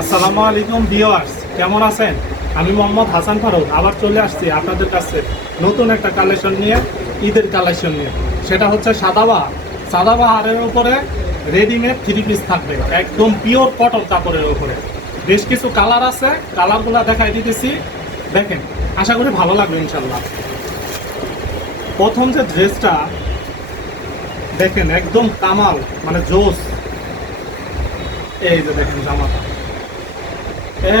আসসালামু আলাইকুম ভিউয়ার্স, কেমন আছেন? আমি মোহাম্মদ হাসান ফারুক আবার চলে আসছি আপনাদের কাছে নতুন একটা কালেকশন নিয়ে, ঈদের কালেকশন নিয়ে। সেটা হচ্ছে সাদাবাহারের উপরে রেডিমেড থ্রি পিস থাকবে, একদম পিওর কটন কাপড়ের উপরে। বেশ কিছু কালার আছে, কালারগুলো দেখাই দিতেছি, দেখেন, আশা করি ভালো লাগবে ইনশাল্লাহ। প্রথম যে ড্রেসটা দেখেন, একদম কামাল, মানে জোস। এই যে দেখেন জামাটা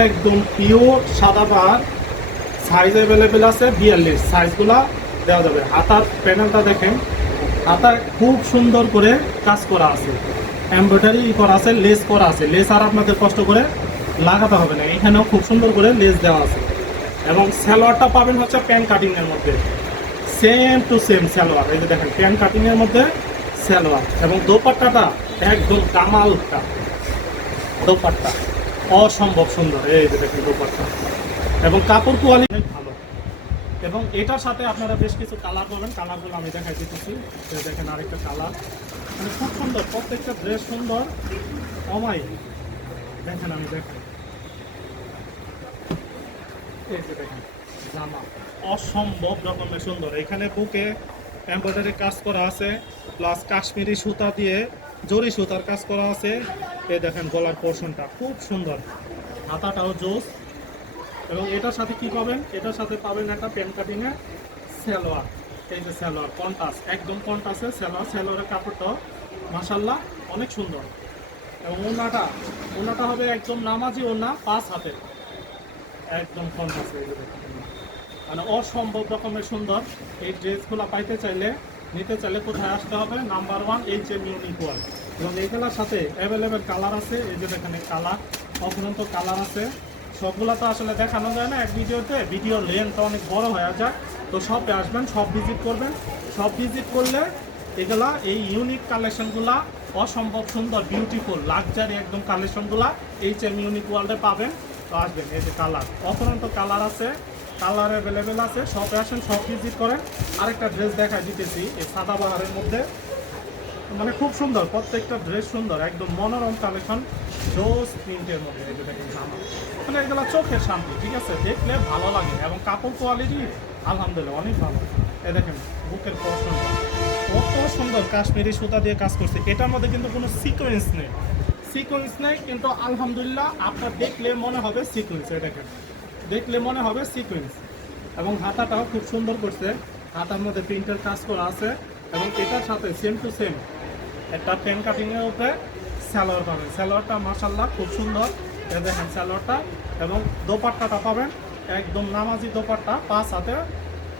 একদম পিওর সাদাবাহার, সাইজ অ্যাভেলেবেল আছে 42 সাইজগুলা দেওয়া যাবে। হাতার প্যানেলটা দেখেন, হাতায় খুব সুন্দর করে কাজ করা আছে, এমব্রয়ডারি করা আছে, লেস করা আছে। লেস আর আপনাদের কষ্ট করে লাগাতে হবে না, এখানেও খুব সুন্দর করে লেস দেওয়া আছে। এবং সালোয়ারটা পাবেন হচ্ছে প্যান কাটিংয়ের মধ্যে, সেম টু সেম সালোয়ার। এই যে দেখেন প্যান কাটিংয়ের মধ্যে সালোয়ার, এবং দোপাট্টাটা একদম কামালটা, দোপাট্টা অসম্ভব সুন্দর। এই যে দেখেন দোপাট্টা, এবং কাপড় কোয়ালিটি ভালো। এবং এটার সাথে আপনারা বেশ কিছু কালার পাবেন, কালারগুলো আমি দেখাই দিতেছি। দেখেন আরেকটা কালার, মানে খুব সুন্দর, প্রত্যেকটা ড্রেস সুন্দর অমাই। দেখেন আমি দেখাই, এই যে দেখেন জামা অসম্ভব রকমের সুন্দর। এখানে বুকে এমব্রয়ডারি কাজ করা আছে, প্লাস কাশ্মীরি সুতা দিয়ে জরি সুতার কাজ করা আছে। এই দেখেন গলার পোর্শনটা খুব সুন্দর, হাতাটাও জোস। এবং এটার সাথে কি পাবেন? এটার সাথে পাবেন একটা প্যান কাটিংয়ে সালোয়ার। এই যে সালোয়ার কন্ট্রাস্ট, একদম কন্ট্রাস্টে সালোয়ারের কাপড়টাও মাশাআল্লাহ অনেক সুন্দর। এবং ওনাটা হবে একদম নামাজি ওনা, 5 হাতের, একদম কন্ট্রাস্ট। এই যে দেখেন, মানে অসম্ভব রকমের সুন্দর। এই ড্রেসগুলো পাইতে চাইলে, নিতে চাইলে কোথায় আসতে হবে? Number 1 HM unique world. এবং এইগুলোর সাথে অ্যাভেলেবেল কালার আছে। এই যে দেখেন কালার, অফুরন্ত কালার আছে। সবগুলো তো আসলে দেখানো যায় না এক ভিডিওতে, ভিডিওর লেন্থটা অনেক বড় হয়ে যায়। তো সবে আসবেন, সব ভিজিট করবেন। সব ভিজিট করলে এগুলা, এই ইউনিক কালেকশনগুলা অসম্ভব সুন্দর, বিউটিফুল, লাক্সারি একদম কালেকশনগুলা HM ইউনিক ওয়ার্ল্ডে পাবেন। তো আসবেন। এই যে কালার, অফুরন্ত কালার আছে, কালার অ্যাভেলেবেল আছে। সবে আসেন, সব ভিজিট করেন। আরেকটা ড্রেস দেখা দিতেছি এই সাদাবাহারের মধ্যে, মানে খুব সুন্দর, প্রত্যেকটা ড্রেস সুন্দর, একদম মনোরম কালেকশন, জোস প্রিন্টের মধ্যে। এই যে দেখেন জামা, মানে এগুলো চোখের শান্তি, ঠিক আছে, দেখলে ভালো লাগে। এবং কাপড় কোয়ালিটি আলহামদুলিল্লাহ অনেক ভালো। এই দেখেন বুকের পোর্শনটা কত সুন্দর, কাশ্মীরি সুতা দিয়ে কাজ করছে। এটার মধ্যে কিন্তু কোনো সিকোয়েন্স নেই, কিন্তু আলহামদুলিল্লাহ আপনার দেখলে মনে হবে সিকোয়েন্স। এই দেখেন, দেখলে মনে হবে সিকোয়েন্স। এবং হাতাটাও খুব সুন্দর করছে, হাতার মধ্যে প্রিন্টের কাজ করা আছে। এবং এটার সাথে সেম টু সেম একটা প্যান কাটিংয়ের উপরে সালোয়ার পাবেন। সালোয়ারটা মাশাআল্লাহ খুব সুন্দর। এই দেখেন সালোয়ারটা, এবং দোপাট্টাটা পাবেন একদম নামাজি দোপাট্টা, 5 হাতে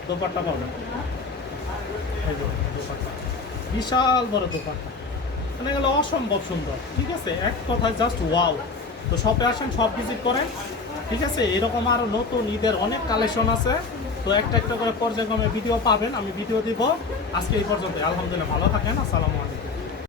দোপাট্টা পাবেন। এই দোপাট্টা বিশাল বড় দোপাট্টা, মানে এগুলো অসম্ভব সুন্দর, ঠিক আছে, এক কথায় জাস্ট ওয়াও। তো শপে আসেন, সব ভিজিট করেন, ঠিক আছে। এরকম আরও নতুন ঈদের অনেক কালেকশন আছে। তো একটা একটা করে পর্যায়ক্রমে ভিডিও পাবেন, আমি ভিডিও দিব। আজকে এই পর্যন্ত, আলহামদুলিল্লাহ, ভালো থাকেন, আসসালামু আলাইকুম।